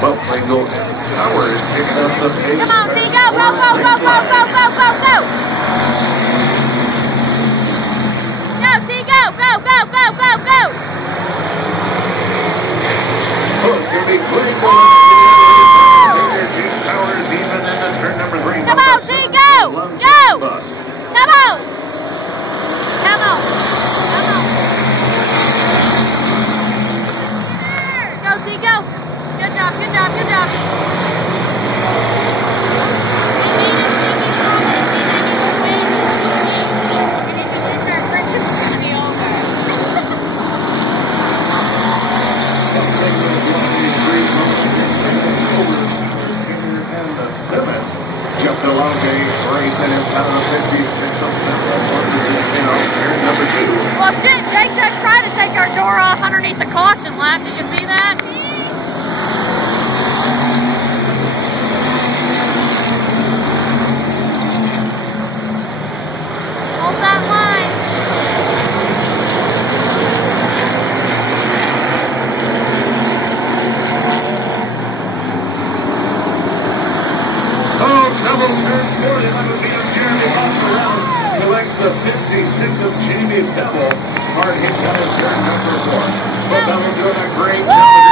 Both Pringle and Howard is picking up the pace. Come on, T, go, go, go, go, go, go, go, go, go. Go, T, go, go, go, go, go, go. Oh, it's going to be Pringle. James Howard is even into turn number 3. Come on, T, go, go. Come on. Come on. Come on. Go, T, go. Good job, good job, good job. Jumped along a race and it's out of 56 of number 2. Well, Jake just tried to take our door off underneath the caution lap. Did you see that? Hold that line. Trouble turn 40, that would be a Jeremy Musselround. Collects the 56 of Jamie Pebble. Hard hit down in turn number 4. But Pebble doing a great job.